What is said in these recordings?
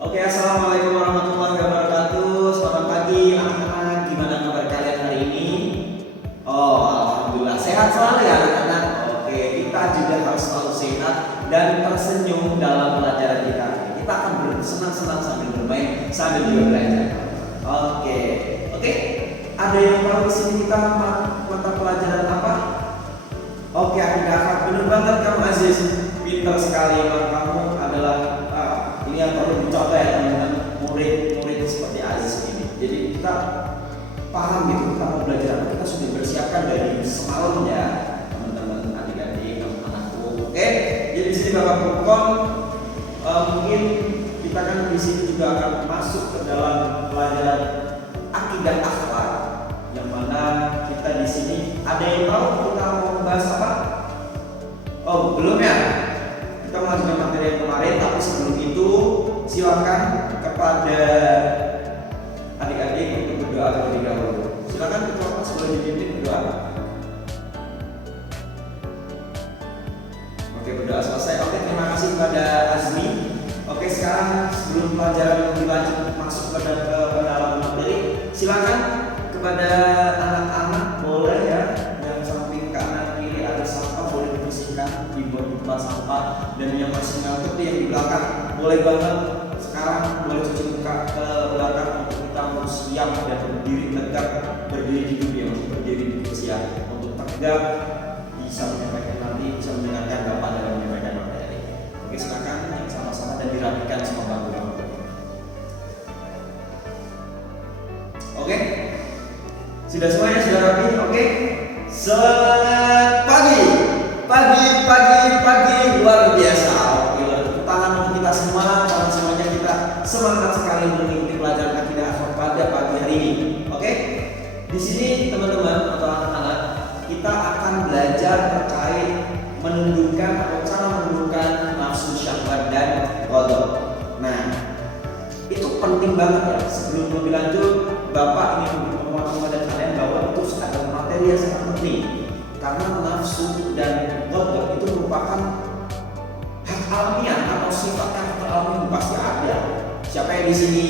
Oke, assalamualaikum warahmatullahi wabarakatuh. Selamat pagi anak-anak. Gimana kabar kalian hari ini? Oh, alhamdulillah sehat selalu ya anak-anak. Oke, kita juga harus selalu sehat dan tersenyum dalam pelajaran kita. Kita akan bersenang-senang sambil bermain sambil juga belajar. Oke, oke. Ada yang tahu di sini kita mata pelajaran apa? Oke, akidah. Bener banget kamu Aziz. Pintar sekali. Kamu adalah ini yang perlu dicontoh ya teman-teman, murid-murid seperti Aziz ini. Jadi kita paham gitu, kita mau belajar apa, kita sudah bersiapkan dari semalam ya teman-teman, adik-adik, anak-anakku. Oke, jadi di sini Bapak Pukon mungkin kita kan di sini juga akan masuk ke dalam pelajaran akidah akhlak, yang mana kita di sini ada yang tahu kita mau membahas apa? Oh belum ya? Kita melanjutkan materi yang kemarin, tapi sebelum itu silakan kepada adik-adik untuk berdoa terlebih dahulu. Silakan ketua kelas boleh dipimpin berdoa. Oke, berdoa selesai. Oke, terima kasih kepada Azmi. Oke, sekarang sebelum pelajaran lebih lanjut masuk ke dalam materi, silakan kepada anak-anak boleh ya, yang samping kanan kiri ada sampah boleh dibersihkan di tempat sampah, dan yang masih ngantuk yang di belakang boleh banget sekarang boleh cuci muka ke belakang untuk kita mau siap dan berdiri tegak, berdiri duduk ya, berdiri duduk siap untuk tegak bisa menyampaikan nanti, bisa mendengarkan Bapak dalam menyampaikan materi. Oke, silakan yang sama-sama dan dirapikan semua bangku-bangku. Oke, sudah semuanya sudah rapi. Oke, selamat pagi, pagi luar biasa. Oke, tepuk tangan untuk kita semua, karena semuanya kita semangat sekali mengikuti pelajaran akidah akhlak pada pagi hari ini. Oke, di sini teman-teman atau anak-anak kita akan belajar terkait menundukkan atau cara menundukkan nafsu syahwat dan ghadab. Nah, itu penting banget ya. Sebelum lebih lanjut, Bapak ingin menguatkan kepada kalian bahwa itu adalah materi yang sangat penting, karena nafsu dan ghadab itu merupakan hak alamiah atau sifat karakter alamiah pasti ada. Siapa yang di sini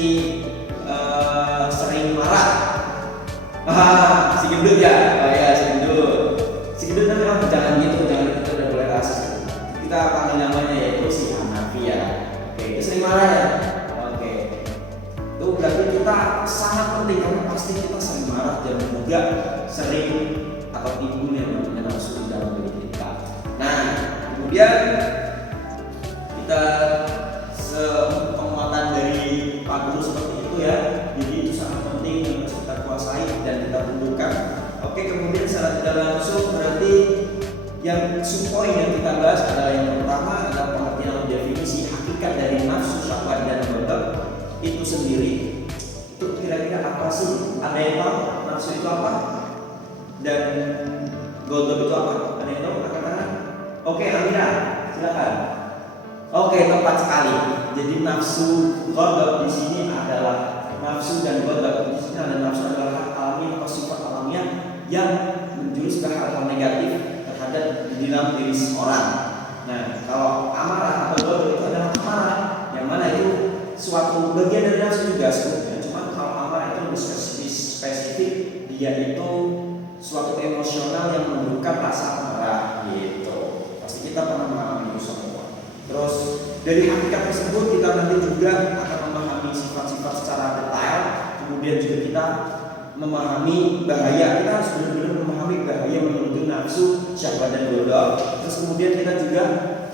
sering marah? Si gendut ya? Oh ya, si gendut. Si gendut tapi kamu jangan gitu, jangan kita udah boleh rasis. Kita panggil namanya yaitu si Hanafi ya. Oke, itu sering marah ya? Oke. Itu berarti kita sangat penting karena pasti kita sering marah dan juga sering atau timbul yang namanya nafsu di dalam diri kita. Nah, kemudian kita penguatan dari Pak Guru seperti itu ya. Jadi itu sangat penting yang harus kita kuasai dan kita tundukkan. Oke, kemudian secara tidak langsung berarti yang poin yang kita bahas adalah yang pertama adalah pengertian atau definisi hakikat dari nafsu syahwat dan ghadab itu sendiri. Itu kira-kira apa sih? Ada yang tahu nafsu itu apa? Dan ghadab itu apa? Ada yang tahu? Angkat tangan. Oke, Amira, silakan. Oke, tepat sekali. Jadi nafsu ghadab di sini adalah nafsu dan ghadab di sini adalah nafsu adalah hak alamiah atau sifat alamiah yang menjurus ke hal-hal negatif terhadap di dalam diri seorang. Nah, kalau amarah atau ghadab itu adalah amarah, yang mana itu suatu bagian dari nafsu juga sebetulnya. Cuma kalau amarah itu lebih spesifik, dia itu suatu emosional yang menunjukkan rasa amarah gitu. Pasti kita pernah mengalami itu semua. Terus dari hakikat tersebut kita nanti juga akan memahami sifat-sifat secara detail. Kemudian juga kita memahami bahaya. Kita harus benar-benar memahami bahaya menuntut nafsu syahwat dan ghadab. Terus kemudian kita juga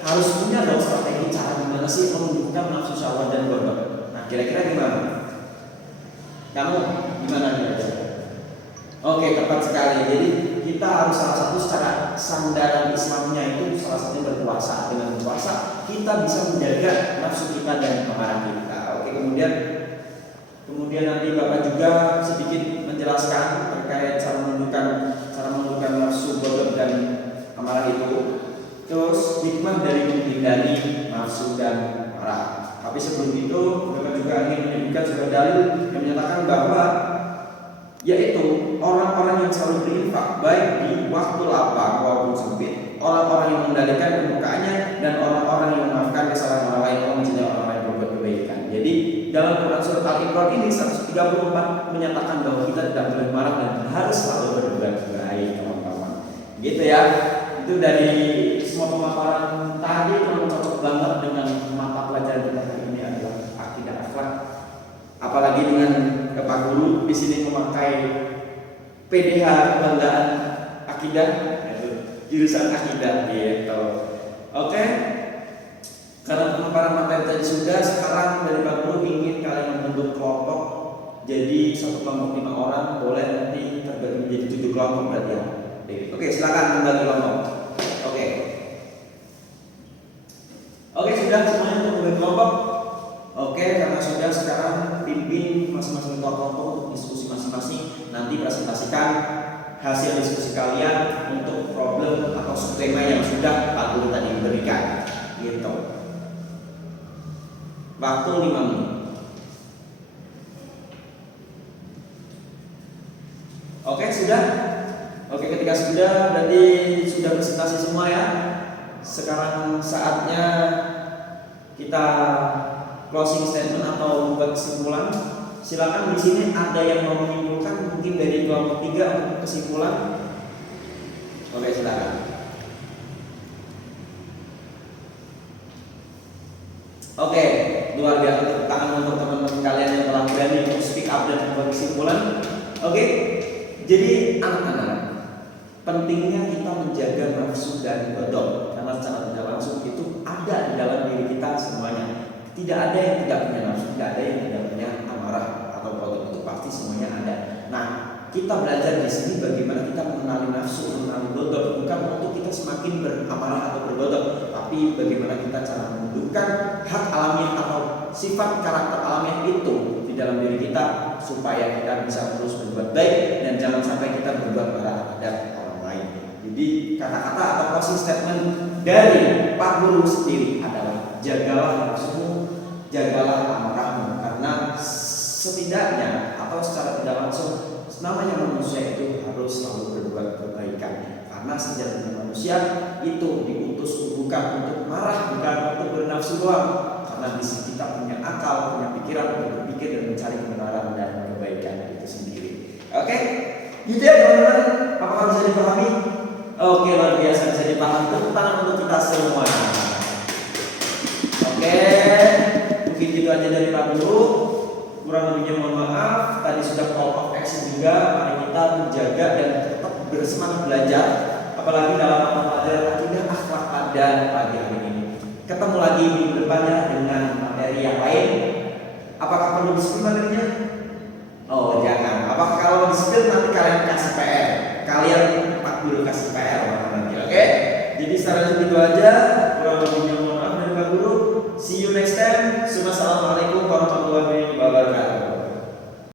harus punya dong strategi cara gimana sih menundukkan nafsu syahwat dan ghadab. Nah, kira-kira gimana? Kamu gimana kira-kira? Oke, tepat sekali. Jadi kita harus salah satu secara sandaran Islamnya itu salah satunya berpuasa. Dengan berpuasa kita bisa menjaga nafsu kita dan amarah kita. Oke, kemudian nanti Bapak juga sedikit menjelaskan terkait cara menundukkan nafsu ghadab dan amarah itu. Terus hikmah dari menghindari nafsu dan amarah. Tapi sebelum itu Bapak juga ingin menyebutkan sebuah dalil yang menyatakan bahwa yaitu orang-orang yang selalu berinfak baik di waktu lapang maupun sempit, orang-orang yang mengendalikan kemurkaannya, dan orang-orang yang memaafkan kesalahan orang lain, orang mencintai orang lain berbuat kebaikan. Jadi dalam Quran surat Al-Imran ini 134 menyatakan bahwa kita tidak boleh marah dan harus selalu berbuat baik, teman-teman. Gitu ya. Itu dari semua pemaparan tadi memang cocok banget dengan mata pelajaran kita hari ini adalah akidah akhlak. Apalagi dengan Pak Guru di sini memakai PDH kebanggaan akidah, yaitu jurusan akidah gitu. Oke. Karena pemaparan materi tadi sudah, sekarang dari Pak Guru ingin kalian membentuk kelompok. Jadi satu kelompok 5 orang, boleh nanti terbagi menjadi 7 kelompok berarti ya. Oke, silakan membagi kelompok. Oke, sudah semuanya untuk membagi kelompok. Oke, karena sudah, sekarang pimpin masing-masing kelompok untuk diskusi masing-masing. Nanti presentasikan hasil diskusi kalian untuk problem atau subtema yang sudah Pak Guru tadi berikan. Gitu. Waktu 5 menit. Oke, sudah? Oke, ketika sudah berarti sudah presentasi semua ya. Sekarang saatnya kita closing statement atau buat kesimpulan. Silakan, di sini ada yang mau menyimpulkan, mungkin dari kelompok 3 untuk kesimpulan. Oke, silakan. Oke, luar biasa, tepuk tangan untuk teman-teman kalian yang telah berani untuk speak up dan membuat kesimpulan. Oke, jadi anak-anak, pentingnya kita menjaga nafsu dan godok, karena secara tidak langsung itu ada di dalam diri kita semuanya. Tidak ada yang tidak punya nafsu, tidak ada yang tidak punya amarah atau godok, itu pasti semuanya ada. Nah, kita belajar di sini bagaimana kita mengenali nafsu, mengenali godok, bukan untuk kita semakin beramarah atau bergodok, tapi bagaimana kita cara menundukkan hak alamiah atau sifat karakter alamiah itu di dalam diri kita supaya kita bisa terus berbuat baik dan jangan sampai kita berbuat marah terhadap orang lain. Jadi kata-kata atau closing statement dari Pak Guru sendiri adalah jagalah nafsumu, jagalah amarahmu, karena setidaknya atau secara tidak langsung namanya manusia itu harus selalu berbuat kebaikan, karena sejatinya manusia itu diutus bukan untuk marah, bukan untuk bernafsu doang, karena di sini kita punya akal, punya pikiran untuk berpikir dan mencari kebenaran dan kebaikan itu sendiri. Oke, gitu ya teman-teman. Apakah bisa dipahami? Oke, luar biasa, bisa dipahami. Tepuk tangan untuk kita semua. Oke, mungkin gitu aja dari Pak Guru. Kurang lebihnya mohon maaf. Tadi sudah call of action juga. Mari kita menjaga dan tetap bersemangat belajar, apalagi dalam mata pelajaran akidah akhlak pada pagi hari ini. Ketemu lagi minggu depannya dengan materi yang lain. Apakah perlu disiplin materinya? Oh jangan. Apakah kalau disiplin nanti kalian kasih PR? Kalian Pak Guru kasih PR nanti, oke? Jadi secara itu aja. Kurang lebihnya mohon maaf dari Pak Guru. See you next time. Assalamualaikum warahmatullahi wabarakatuh.